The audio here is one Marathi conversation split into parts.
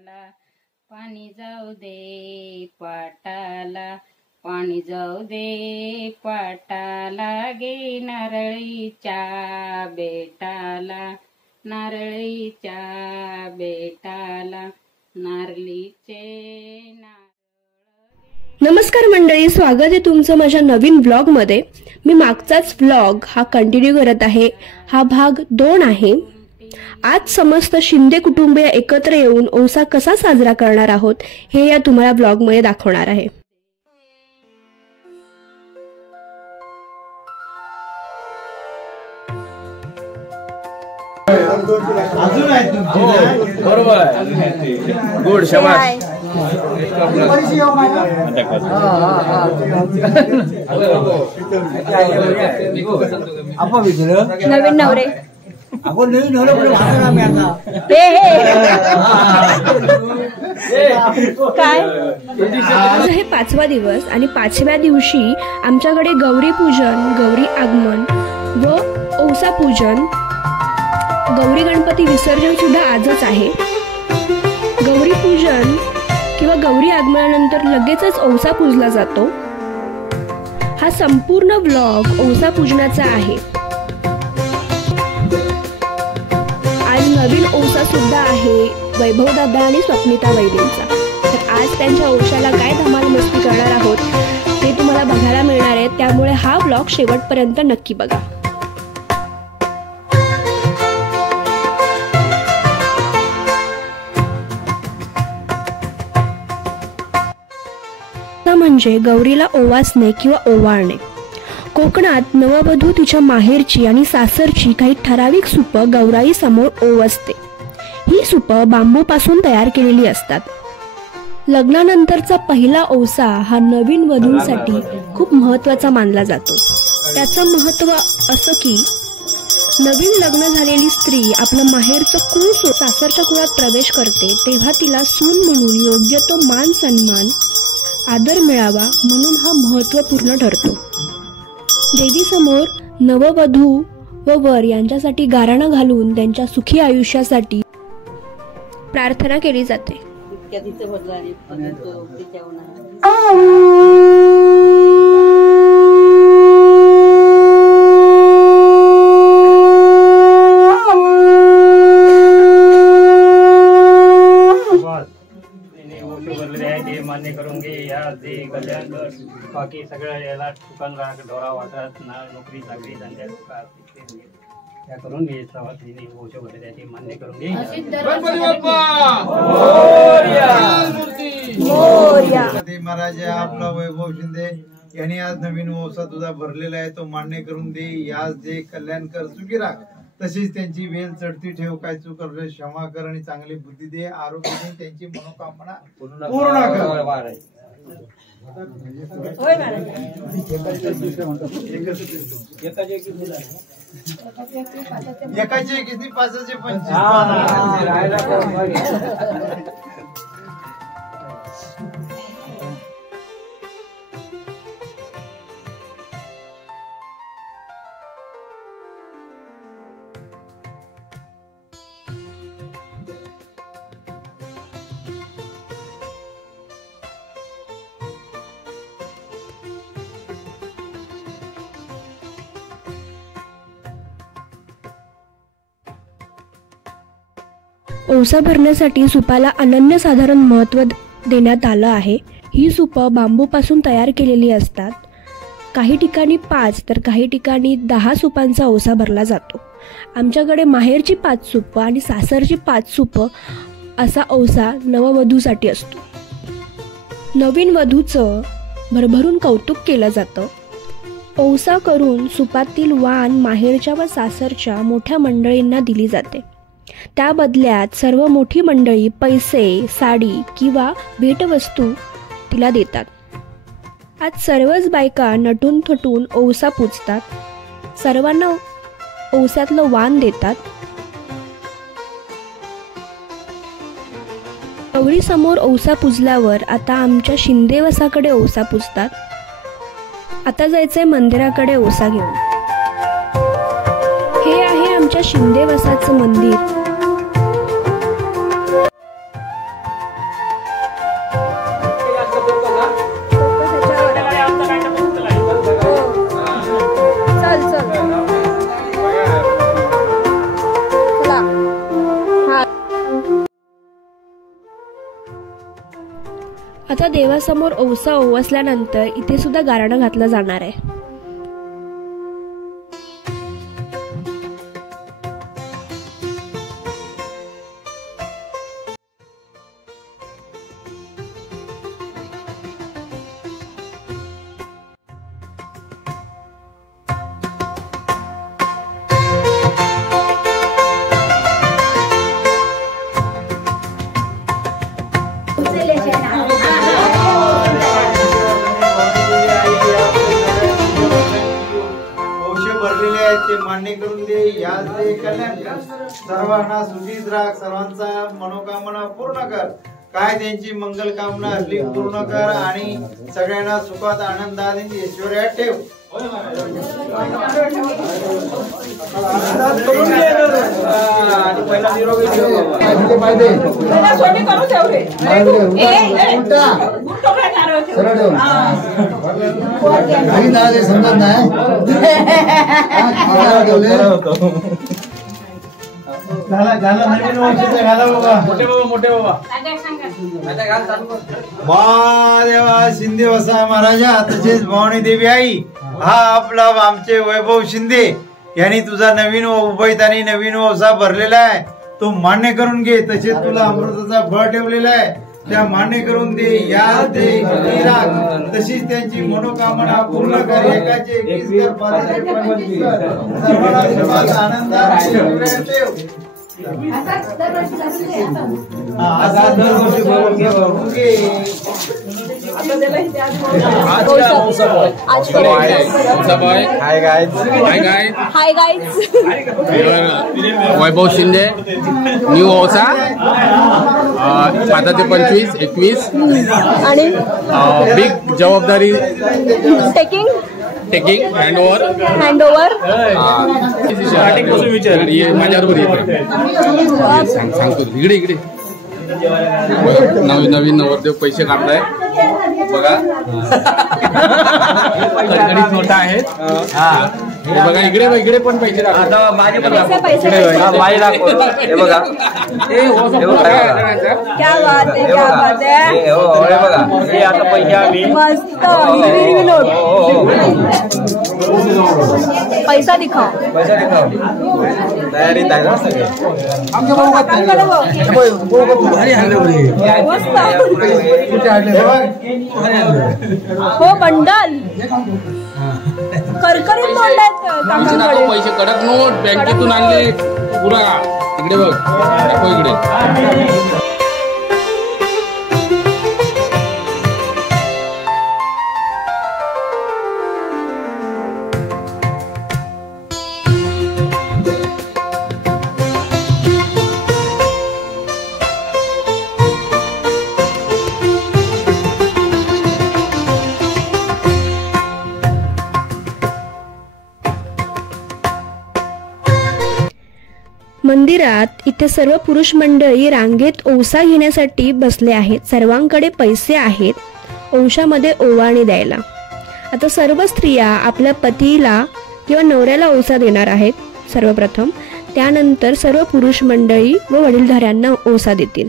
पाटाला, पाणी जाऊ दे पाटाला, पाणी जाऊ दे पाटाला गे नारळीच्या बेटाला, नारळीच्या बेटाला नारळीचे नमस्कार मंडळी, स्वागत आहे तुमचं माझ्या नवीन व्लॉग मध्ये। मी मागचाच व्लॉग हा कंटिन्यू करत आहे। हा भाग 2 आहे। आज समस्त शिंदे कुटुंबीय एकत्र येऊन औसा कसा साजरा करणार आहोत हे या तुम्हाला व्लॉग मध्ये दाखवणार आहे। बरोबर आहे, गुड शाबास। नवीन नवरे काय आज हे 5वा दिवस आणि 5व्या दिवशी आमच्याकडे गौरी पूजन, गौरी आगमन व औसा पूजन, गौरी गणपती विसर्जन सुद्धा आजच आहे। गौरी पूजन किंवा गौरी आगमनानंतर लगेचच औसा पूजला जातो। हा संपूर्ण व्लॉग औसा पूजनाचा आहे। आज नवीन औसा सुद्धा आहे वैभव दादा आणि स्वप्निता वैद्यांचा। तर आज त्यांच्या औशाला काय धमाल मस्ती करणार आहोत ते तुम्हाला बघायला मिळणार आहे, त्यामुळे हा व्लॉग शेवटपर्यंत नक्की बघा। म्हणजे गौरीला ओवासणे किंवा ओवाळणे। कोकणात नववधू तिच्या माहेरची आणि सासरची काही ठराविक सूप गौराई समोर ओवसते। ही सूप बांबू पासून तयार केलेली असतात। लग्नानंतरचा पहिला औसा हा नवीन वधूंसाठी खूप महत्त्वाचा मानला जातो। त्याचं महत्त्व असं की नवीन लग्न झालेली स्त्री आपलं माहेरचं कुळ सासरच्या कुळात प्रवेश करते तेव्हा तिला सून म्हणून योग्य तो मान सन्मान आदर मिळावा म्हणून हा महत्त्वपूर्ण ठरतो। देवी समोर नववधू व वर यांच्यासाठी गाराणं घालून त्यांच्या सुखी आयुष्यासाठी प्रार्थना केली जाते। मान्य करून घे या जे कल्याण कर, बाकी सगळं याला ठिकाण राहत ढोरा वाटत ना नोकरी चाकरी धंद्यात त्या करून घे सवातीने ओशो भरले त्याची मान्य करून घे। महाराज आपला वैभव शिंदे यांनी आज नवीन ओसा तुझा भरलेला आहे तो मान्य करून दे। या जे कल्याण कर सुखी राख, तशीच त्यांची वेल चढती ठेव, काय चूक करले क्षमा कर आणि चांगली बुद्धी दे, आरोग्य दे, त्यांची मनोकामना पूर्ण कर। एकाचे 21 पाचाचे 25। औसा भरण्यासाठी सुपाला अनन्यसाधारण महत्त्व देण्यात आलं आहे। ही सूप बांबूपासून तयार केलेली असतात। काही ठिकाणी 5 तर काही ठिकाणी 10 सुपांचा औसा भरला जातो। आमच्याकडे माहेरची 5 सूप आणि सासरची 5 सूप असा औसा नववधूसाठी असतो। नवीन वधूचं भरभरून कौतुक केलं जातं। औसा करून सुपातील वाण माहेरच्या व सासरच्या मोठ्या मंडळींना दिली जाते। त्या बदल्यात सर्व मोठी मंडळी पैसे, साडी किंवा भेटवस्तू तिला देतात। आज सर्वच बायका नटून थटून औसा पूजतात। सर्वांना औसातलं वाण देतात। गौरी समोर औसा पूजल्यावर आता आमच्या शिंदे वसाकडे औसा पूजतात। आता जायचंय मंदिराकडे औसा घेऊन। हे आहे आमच्या शिंदे वसाचं मंदिर। आता देवासमोर औसा ओवासल्यानंतर इथे सुद्धा गारणं घातलं जाणार आहे. ते मान्य करून दे, याच दे कल्याण कर, सर्वांना सुखीत राख, सर्वांचा मनोकामना पूर्ण कर, काय त्यांची मंगल कामना असली पूर्ण कर आणि सगळ्यांना सुखात आनंदाने ऐश्वर्यात ठेव. समजत नाही महादेवा शिंदे वसा महाराजा तसेच भवानी देवी आई हा आपला आमचे वैभव शिंदे यांनी तुझा नवीन उभयत आणि नवीन वसा भरलेला आहे तो मान्य करून घे. तसेच तुला अमृताचा फळ ठेवलेला आहे त्या मान्य करून दे, या दे राख, तशीच त्यांची मनोकामना पूर्ण कर. एकाचे 21 कर, पाचचे 25 कर, सर्वांना सुखात आनंदात ठेव. हाय गाइस, वैभव शिंदे न्यू औसा 5 ते 25, 21 आणि बिग जबाबदारी टेकिंग हँड ओव्हर माझ्याबरोबर येते. सांगतो इकडे नवीन नवरदेव पैसे काढताय बघा. कडकडीत नोटा आहेत. बघा इकडे पण पैसे पैसा दिखाओ. तयारीत आहे ना सगळे. हो बंडल करकरीत नोट आहेत काकांकडे. पैसे कडक नोट बँकेतून आणले पुरा. इकडे बघ, दाखव इकडे. मंदिरात इथे सर्व पुरुष मंडळी रांगेत औसा घेण्यासाठी बसले आहेत. सर्वांकडे पैसे आहेत औशामध्ये ओवाळणी द्यायला. आता सर्व स्त्रिया आपल्या पतीला किंवा नवऱ्याला औसा देणार आहेत सर्वप्रथम. त्यानंतर सर्व पुरुष मंडळी व वडीलधाऱ्यांना औसा देतील.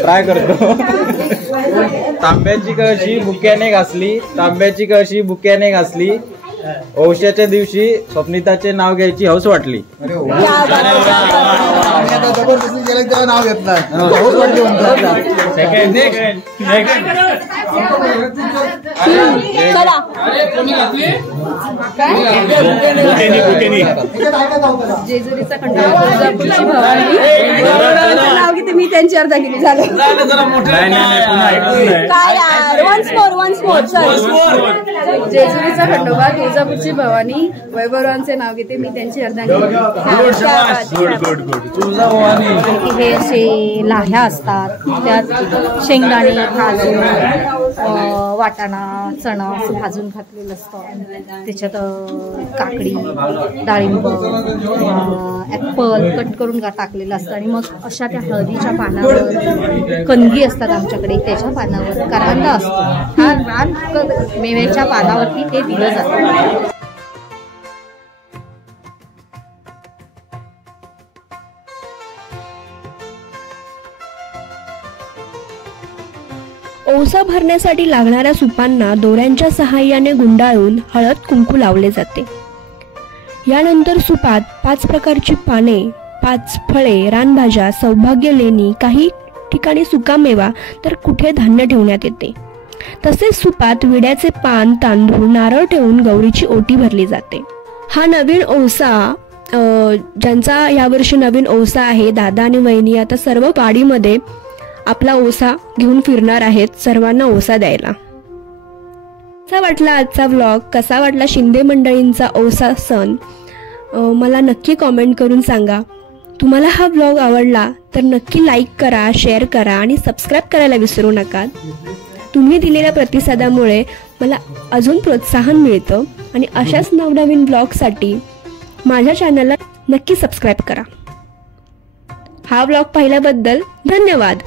ट्राय करतो. तांब्याची कळशी बुक्याने घासली, तांब्याची कळशी बुक्याने घासली. औशाच्या दिवशी स्वप्निताचे नाव घ्यायची हौस वाटली. नाव घेतलं अरे कोणी घातली जेजुरीचा खंडोबा तुळजापूरची भवानी नाव घेते मी त्यांची अर्धांगिनी झालं काय यार वन्स मोर जेजुरीचा खंडोबा तुळजापूरची भवानी वैभवरावांचे नाव घेते मी त्यांची अर्धांगिनी. हे असे लाह्या असतात त्यात शेंगदाणे काजू वाटाणा चणा असं भाजून घातलेलं असतं. त्याच्यात काकडी डाळिंब ऍपल कट करून टाकलेलं असतं आणि मग अशा त्या हळदीच्या पानावर कणगी असतात आमच्याकडे त्याच्या पानावर करवंदा असतो. हा रान मेव्याच्या पानावरती ते दिलं जातं. ओवसा भरण्यासाठी लागणाऱ्या सुपांना दोऱ्यांच्या सहाय्याने गुंडाळून हळद कुंकू लावले जाते. यानंतर सुपात 5 प्रकारची पाने, 5 फळे, रानभाज्या, सौभाग्य लेणी, काही ठिकाणी सुकामेवा तर कुठे धान्य ठेवण्यात येते. तसेच सुपात विड्याचे पान, तांदूळ, नारळ ठेवून गौरीची ओटी भरली जाते. हा नवीन ओवसा ज्यांचा यावर्षी नवीन ओवसा आहे, दादा आणि वहिनी आता सर्व वाडीमध्ये आपला ओसा घेऊन फिरणार आहेत सर्वांना ओसा द्यायला. कसा वाटला आजचा व्लॉग, कसा वाटला शिंदे मंडळींचा ओसा सण, मला नक्की कॉमेंट करून सांगा. तुम्हाला हा व्लॉग आवडला तर नक्की लाईक करा, शेअर करा आणि सबस्क्राईब करायला विसरू नका. तुम्ही दिलेल्या प्रतिसादामुळे मला अजून प्रोत्साहन मिळतं आणि अशाच नवनवीन व्लॉगसाठी माझ्या चॅनलला नक्की सबस्क्राईब करा. हा व्लॉग पाहिल्याबद्दल धन्यवाद.